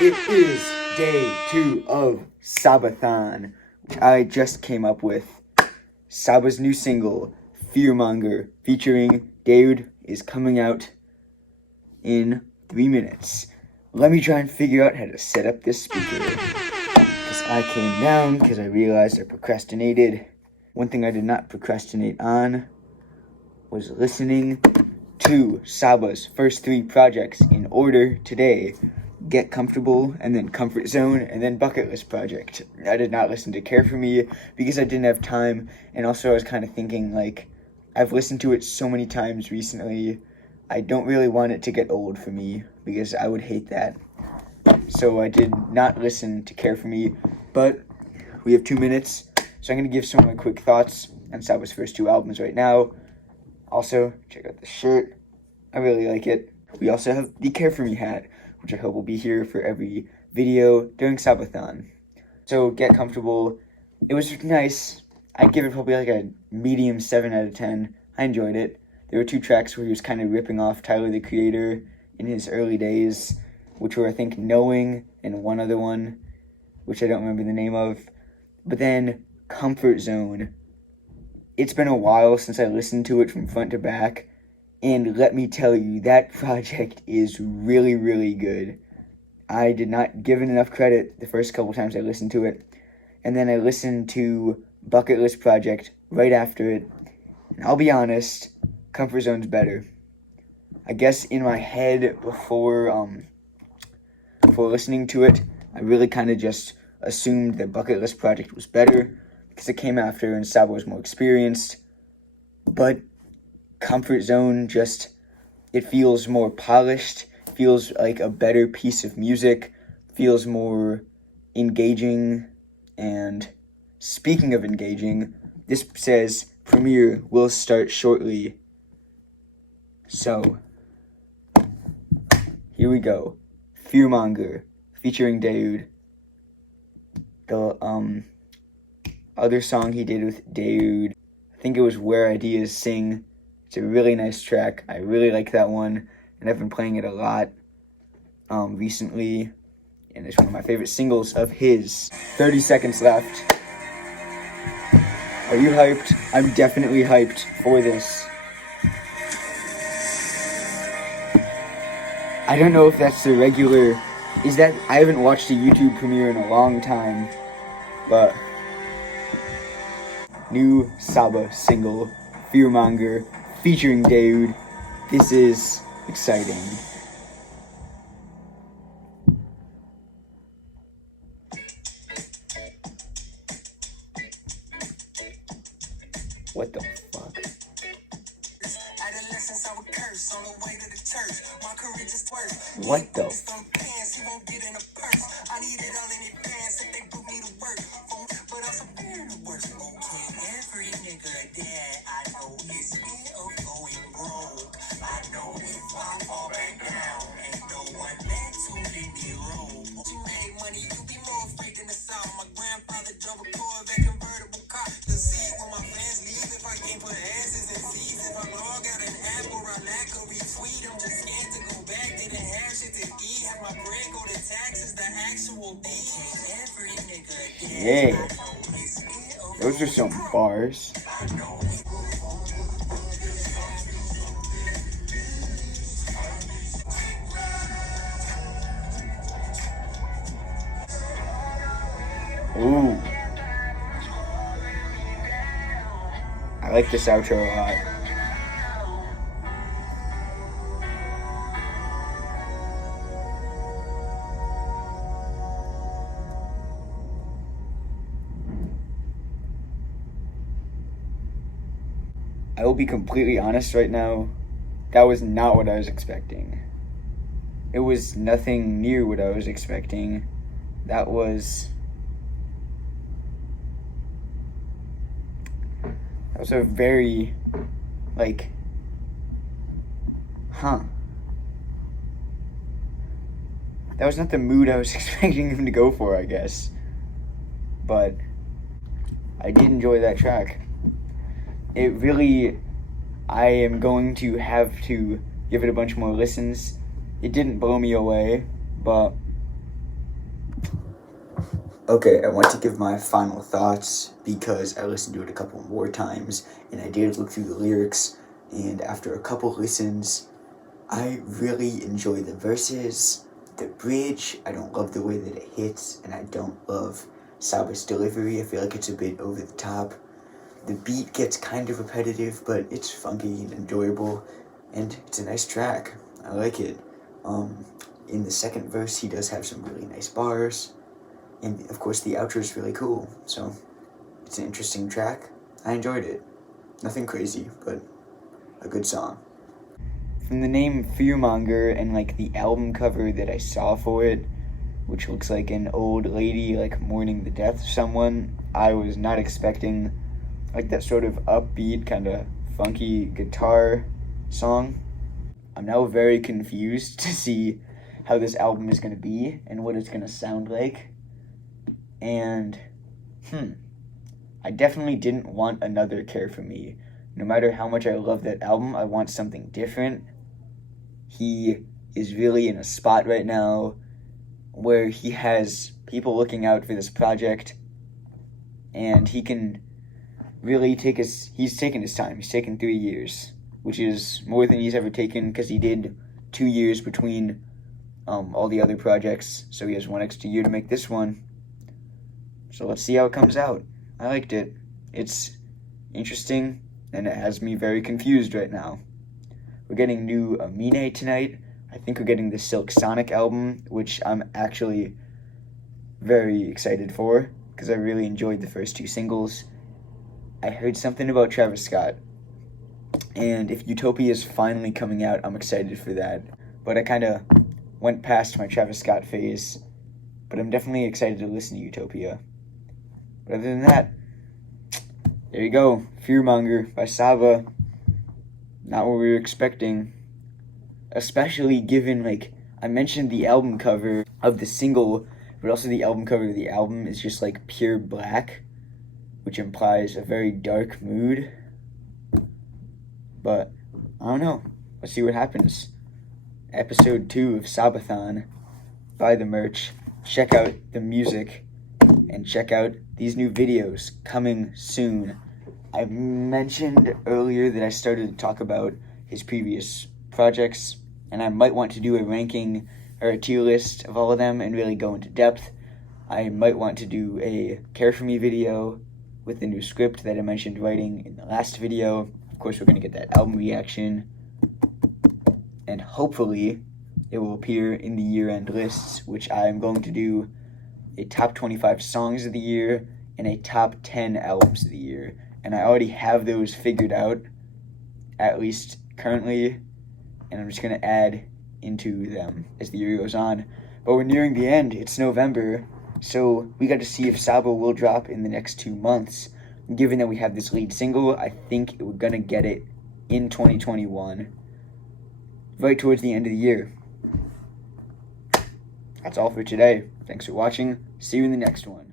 It is day 2 of Sabathon, which I just came up with. Saba's new single, Fearmonger, featuring David, is coming out in 3 minutes. Let me try and figure out how to set up this speaker. Because I came down because I realized I procrastinated. One thing I did not procrastinate on was listening to Saba's first 3 projects in order today. Get Comfortable, and then Comfort Zone, and then Bucket List Project. I did not listen to Care For Me because I didn't have time, and also I was kind of thinking, like, I've listened to it so many times recently, I don't really want it to get old for me, because I would hate that. So I did not listen to Care For Me, but we have 2 minutes, so I'm going to give some of my quick thoughts on Saba's first 2 albums right now. Also, check out the shirt. I really like it. We also have the Care For Me hat, which I hope will be here for every video during Sabathon. So, Get Comfortable. It was nice. I'd give it probably like a medium 7 out of 10. I enjoyed it. There were 2 tracks where he was kind of ripping off Tyler, the Creator, in his early days, which were, I think, Knowing, and one other one, which I don't remember the name of. But then, Comfort Zone. It's been a while since I listened to it from front to back, and let me tell you, that project is really, really good. I did not give it enough credit the first couple times I listened to it. And then I listened to Bucket List Project right after it. And I'll be honest, Comfort Zone's better. I guess in my head before listening to it, I really kind of just assumed that Bucket List Project was better because it came after and Saba was more experienced. But Comfort Zone just, it feels more polished, feels like a better piece of music, feels more engaging. And speaking of engaging, this says premiere will start shortly. So, here we go. Fearmonger, featuring Daoud. The other song he did with Daoud, I think it was Where Ideas Sing. It's a really nice track. I really like that one, and I've been playing it a lot recently, and it's one of my favorite singles of his. 30 seconds left. Are you hyped? I'm definitely hyped for this. I don't know if that's the regular... I haven't watched a YouTube premiere in a long time, but... New Saba single, Fearmonger, featuring Daoud. This is exciting. What the fuck? What the? Yeah, those are some bars. Ooh, I like this outro a lot. I will be completely honest right now, that was not what I was expecting. It was nothing near what I was expecting. That was a very, like, that was not the mood I was expecting him to go for, I guess. But I did enjoy that track. It really, I am going to have to give it a bunch more listens. It didn't blow me away, but Okay, I want to give my final thoughts because I listened to it a couple more times and I did look through the lyrics, and after a couple listens, I really enjoy the verses. The bridge, I don't love the way that it hits, and I don't love Saba's delivery. I feel like it's a bit over the top. The beat gets kind of repetitive, but it's funky and enjoyable, and it's a nice track. I like it. In the second verse, he does have some really nice bars, and of course the outro is really cool, so it's an interesting track. I enjoyed it. Nothing crazy, but a good song. From the name Fearmonger and like the album cover that I saw for it, which looks like an old lady like mourning the death of someone, I was not expecting like that sort of upbeat kind of funky guitar song. I'm now very confused to see how this album is going to be and what it's going to sound like. And I definitely didn't want another Care For Me. No matter how much I love that album, I want something different. He is really in a spot right now where he has people looking out for this project, and he can really he's taken his time. He's taken 3 years, which is more than he's ever taken because he did 2 years between all the other projects, so he has one extra year to make this one. So let's see how it comes out. I liked it. It's interesting, and it has me very confused right now. We're getting new Amine tonight. I think we're getting the Silk Sonic album, which I'm actually very excited for because I really enjoyed the first 2 singles. I heard something about Travis Scott, and if Utopia is finally coming out, I'm excited for that. But I kind of went past my Travis Scott phase, but I'm definitely excited to listen to Utopia. But other than that, there you go, Fearmonger by Saba. Not what we were expecting, especially given, like, I mentioned the album cover of the single, but also the album cover of the album is just like pure black, which implies a very dark mood. But I don't know. Let's see what happens. Episode 2 of Sabathon. Buy the merch, check out the music, and check out these new videos coming soon. I mentioned earlier that I started to talk about his previous projects, and I might want to do a ranking or a tier list of all of them and really go into depth. I might want to do a Care For Me video with the new script that I mentioned writing in the last video. Of course, we're going to get that album reaction, and hopefully it will appear in the year-end lists, which I'm going to do a top 25 songs of the year and a top 10 albums of the year. And I already have those figured out, at least currently, and I'm just going to add into them as the year goes on. But we're nearing the end. It's November, so we got to see if Saba will drop in the next 2 months. Given that we have this lead single, I think we're going to get it in 2021, right towards the end of the year. That's all for today. Thanks for watching. See you in the next one.